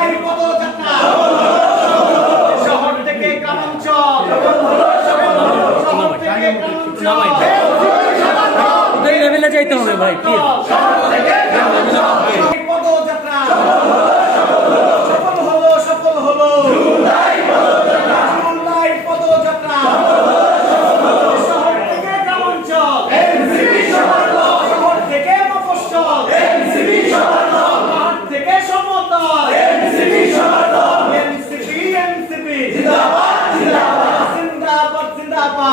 জুলাই পদযাত্রা। শহর থেকে গ্রামাঞ্চল। শহর থেকে গ্রামাঞ্চল। যাইতে হবে ভাই প্লিজ தாப்பா